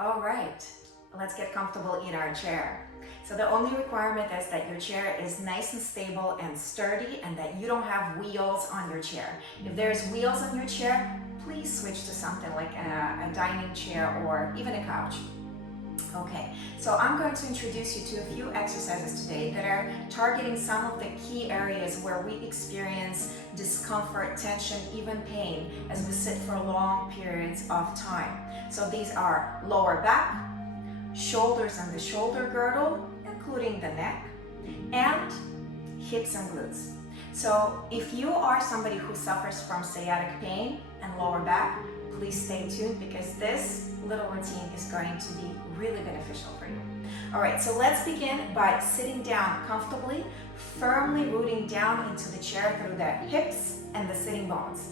All right, let's get comfortable in our chair. So the only requirement is that your chair is nice and stable and sturdy and that you don't have wheels on your chair. If there's wheels on your chair, please switch to something like a dining chair or even a couch. Okay, so I'm going to introduce you to a few exercises today that are targeting some of the key areas where we experience discomfort, tension, even pain as we sit for long periods of time. So these are lower back, shoulders and the shoulder girdle, including the neck, and hips and glutes. So if you are somebody who suffers from sciatic pain and lower back, please stay tuned because this little routine is going to be really beneficial for you. All right, so let's begin by sitting down comfortably, firmly rooting down into the chair through the hips and the sitting bones.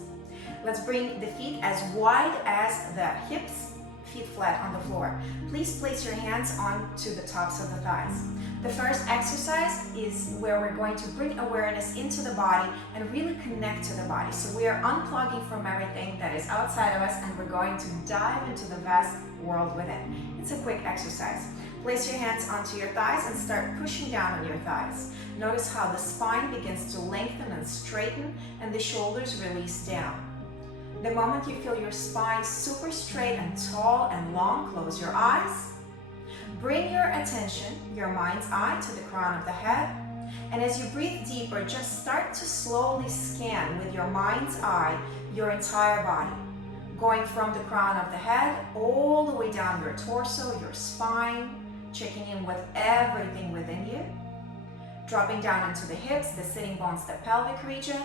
Let's bring the feet as wide as the hips, feet flat on the floor. Please place your hands onto the tops of the thighs. The first exercise is where we're going to bring awareness into the body and really connect to the body. So we are unplugging from everything that is outside of us and we're going to dive into the vast world within. It's a quick exercise. Place your hands onto your thighs and start pushing down on your thighs. Notice how the spine begins to lengthen and straighten and the shoulders release down. The moment you feel your spine super straight and tall and long, close your eyes. Bring your attention, your mind's eye, to the crown of the head. And as you breathe deeper, just start to slowly scan with your mind's eye your entire body. Going from the crown of the head all the way down your torso, your spine, checking in with everything within you. Dropping down into the hips, the sitting bones, the pelvic region,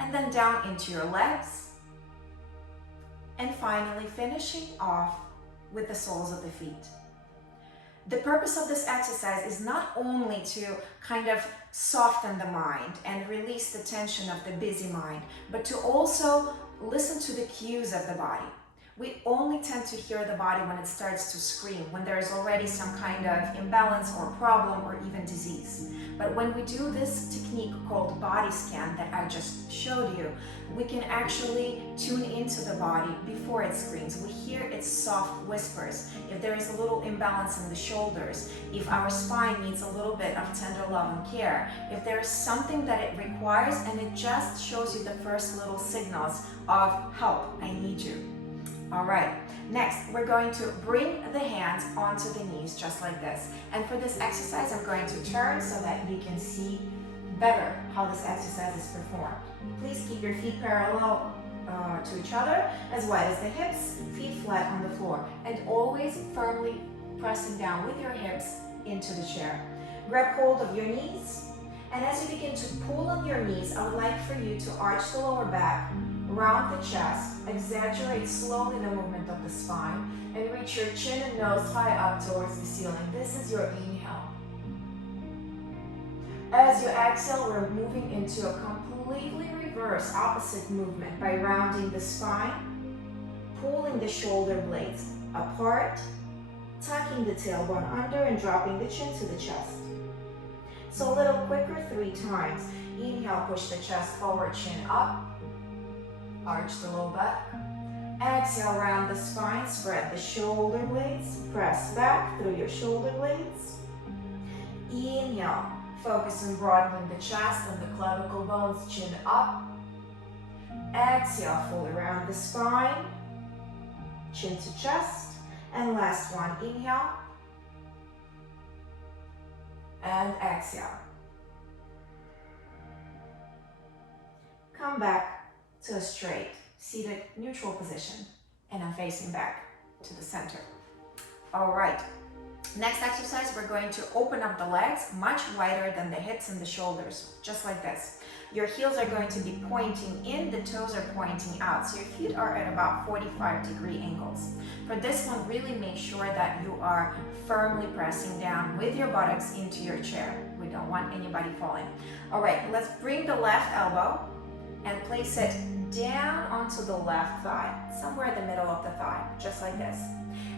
and then down into your legs. And finally finishing off with the soles of the feet. The purpose of this exercise is not only to kind of soften the mind and release the tension of the busy mind, but to also listen to the cues of the body. We only tend to hear the body when it starts to scream, when there is already some kind of imbalance or problem or even disease. But when we do this technique called body scan that I just showed you, we can actually tune into the body before it screams. We hear its soft whispers. If there is a little imbalance in the shoulders, if our spine needs a little bit of tender love and care, if there is something that it requires and it just shows you the first little signals of help, I need you. All right, next we're going to bring the hands onto the knees just like this. And for this exercise, I'm going to turn so that you can see better how this exercise is performed. Please keep your feet parallel to each other, as wide as the hips, feet flat on the floor, and always firmly pressing down with your hips into the chair. Grab hold of your knees, and as you begin to pull on your knees, I would like for you to arch the lower back, round the chest, exaggerate slowly the movement of the spine, and reach your chin and nose high up towards the ceiling. This is your inhale. As you exhale, we're moving into a completely reverse opposite movement by rounding the spine, pulling the shoulder blades apart, tucking the tailbone under and dropping the chin to the chest. So a little quicker 3 times. Inhale, push the chest forward, chin up. Arch the low back. Exhale, round the spine, spread the shoulder blades, press back through your shoulder blades. Inhale, focus on broadening the chest and the clavicle bones, chin up. Exhale, fully round the spine, chin to chest. And last one, inhale. And exhale. Come back to a straight, seated, neutral position, and I'm facing back to the center. All right, next exercise, we're going to open up the legs much wider than the hips and the shoulders, just like this. Your heels are going to be pointing in, the toes are pointing out, so your feet are at about 45-degree angles. For this one, really make sure that you are firmly pressing down with your buttocks into your chair. We don't want anybody falling. All right, let's bring the left elbow and place it down onto the left thigh, somewhere in the middle of the thigh, just like this.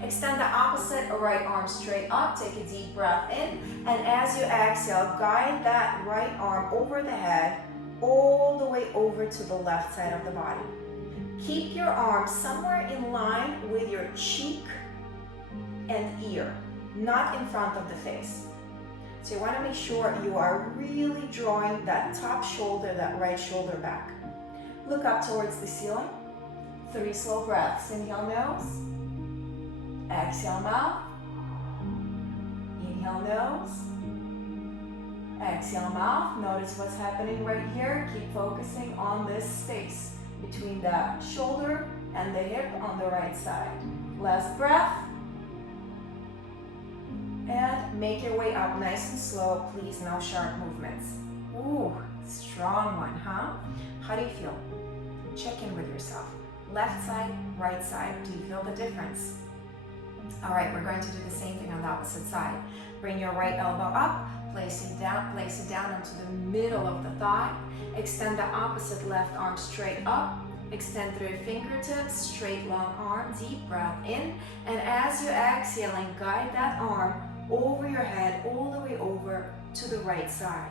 Extend the opposite right arm straight up, take a deep breath in, and as you exhale, guide that right arm over the head, all the way over to the left side of the body. Keep your arm somewhere in line with your cheek and ear, not in front of the face. So you want to make sure you are really drawing that top shoulder, that right shoulder back. Look up towards the ceiling. 3 slow breaths. Inhale nose. Exhale mouth. Inhale nose. Exhale mouth. Notice what's happening right here. Keep focusing on this space between the shoulder and the hip on the right side. Last breath. And make your way up nice and slow. Please, no sharp movements. Ooh, strong one, huh? How do you feel? Check in with yourself. Left side, right side. Do you feel the difference? All right, we're going to do the same thing on the opposite side. Bring your right elbow up, place it down into the middle of the thigh. Extend the opposite left arm straight up. Extend through your fingertips, straight long arm, deep breath in. And as you're exhaling, guide that arm over your head, all the way over to the right side.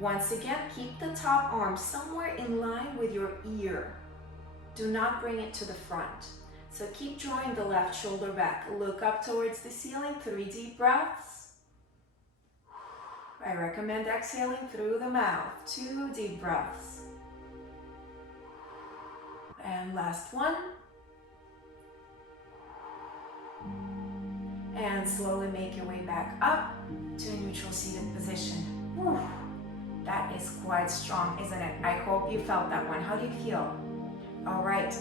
Once again, keep the top arm somewhere in line with your ear. Do not bring it to the front. So keep drawing the left shoulder back. Look up towards the ceiling, 3 deep breaths. I recommend exhaling through the mouth, 2 deep breaths. And last one. And slowly make your way back up to a neutral seated position. Whew. That is quite strong, isn't it? I hope you felt that one. How do you feel? All right,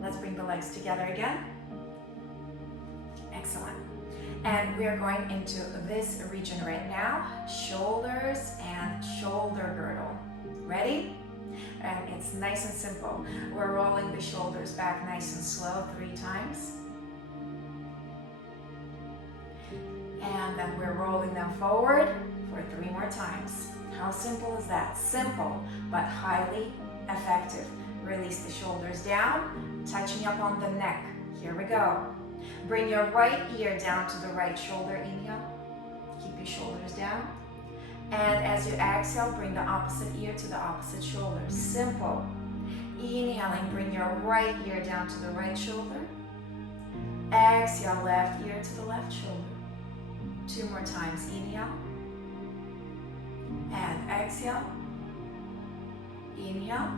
let's bring the legs together again. Excellent. And we are going into this region right now, shoulders and shoulder girdle. Ready? And it's nice and simple. We're rolling the shoulders back nice and slow 3 times. And then we're rolling them forward for 3 more times. How simple is that? Simple, but highly effective. Release the shoulders down, touching up on the neck. Here we go. Bring your right ear down to the right shoulder. Inhale. Keep your shoulders down. And as you exhale, bring the opposite ear to the opposite shoulder. Simple. Inhaling, bring your right ear down to the right shoulder. Exhale, left ear to the left shoulder. 2 more times. Inhale. And exhale. Inhale.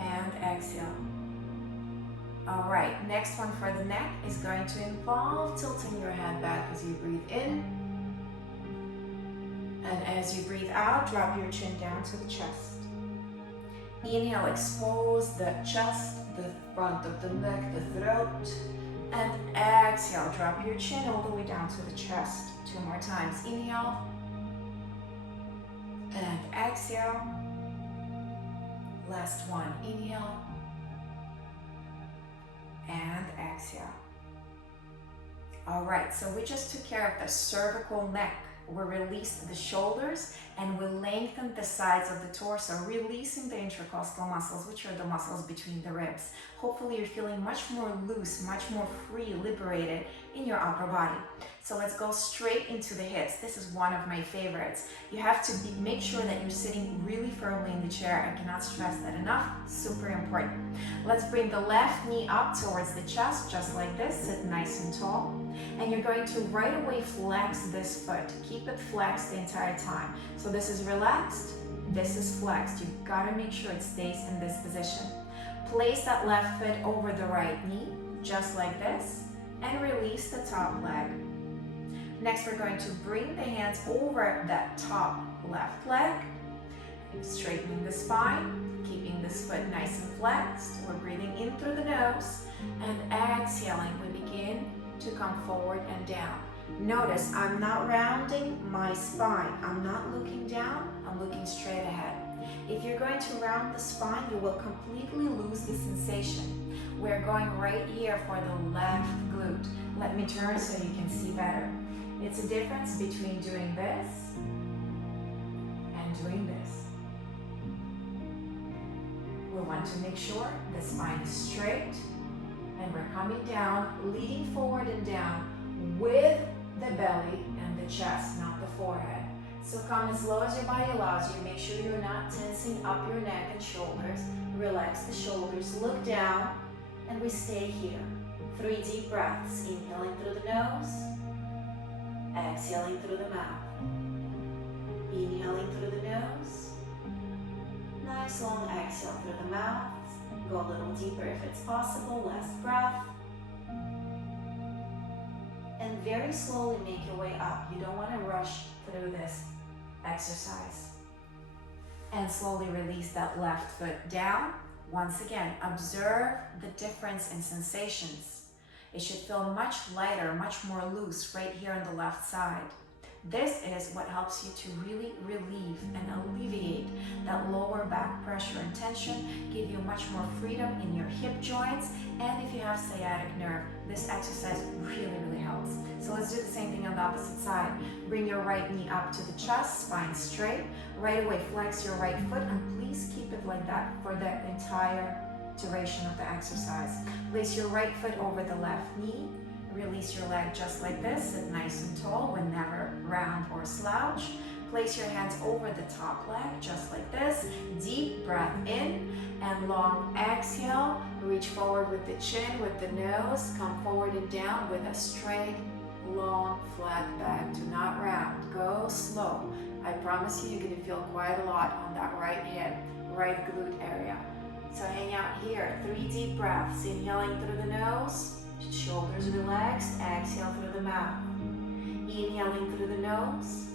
And exhale. All right, next one for the neck is going to involve tilting your head back as you breathe in. And as you breathe out, drop your chin down to the chest. Inhale, expose the chest, the front of the neck, the throat. And exhale, drop your chin all the way down to the chest. 2 more times. Inhale. And exhale. Last one. Inhale. And exhale. All right, so we just took care of the cervical neck. We released the shoulders and we lengthened the sides of the torso, releasing the intercostal muscles, which are the muscles between the ribs. Hopefully you're feeling much more loose, much more free, liberated in your upper body. So let's go straight into the hips. This is one of my favorites. You have to make sure that you're sitting really firmly in the chair. I cannot stress that enough. Super important. Let's bring the left knee up towards the chest, just like this. Sit nice and tall. And you're going to right away flex this foot. Keep it flexed the entire time. So this is relaxed, this is flexed. You've got to make sure it stays in this position. Place that left foot over the right knee, just like this, and release the top leg. Next, we're going to bring the hands over that top left leg, straightening the spine, keeping this foot nice and flexed. We're breathing in through the nose, and exhaling, we begin to come forward and down. Notice I'm not rounding my spine. I'm not looking down, I'm looking straight ahead. If you're going to round the spine, you will completely lose the sensation. We're going right here for the left glute. Let me turn so you can see better. It's a difference between doing this and doing this. We want to make sure the spine is straight and we're coming down, leading forward and down with the belly and the chest, not the forehead. So come as low as your body allows you. Make sure you're not tensing up your neck and shoulders. Relax the shoulders, look down, and we stay here 3 deep breaths, inhaling through the nose, exhaling through the mouth. Inhaling through the nose, nice long exhale through the mouth. Go a little deeper if it's possible, last breath. And very slowly make your way up. You don't want to rush through this exercise. And slowly release that left foot down. Once again, observe the difference in sensations. It should feel much lighter, much more loose right here on the left side. This is what helps you to really relieve and alleviate that lower back pressure and tension, give you much more freedom in your hip joints, and if you have sciatic nerve, this exercise really helps. So let's do the same thing on the opposite side. Bring your right knee up to the chest, spine straight. Right away, flex your right foot, and please keep it like that for the entire duration of the exercise. Place your right foot over the left knee. Release your leg just like this, sit nice and tall, but never round or slouch. Place your hands over the top leg, just like this. Deep breath in and long exhale. Reach forward with the chin, with the nose. Come forward and down with a straight, long, flat back. Do not round. Go slow. I promise you, you're going to feel quite a lot on that right hip, right glute area. So hang out here. 3 deep breaths. Inhaling through the nose. Shoulders relaxed, exhale through the mouth. Inhaling through the nose,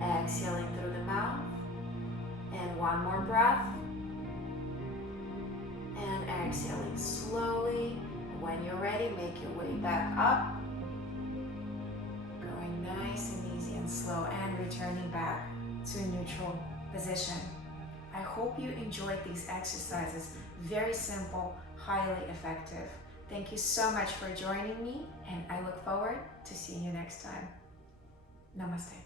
exhaling through the mouth. And one more breath. And exhaling slowly. When you're ready, make your way back up. Going nice and easy and slow, and returning back to a neutral position. I hope you enjoyed these exercises. Very simple, highly effective. Thank you so much for joining me, and I look forward to seeing you next time. Namaste.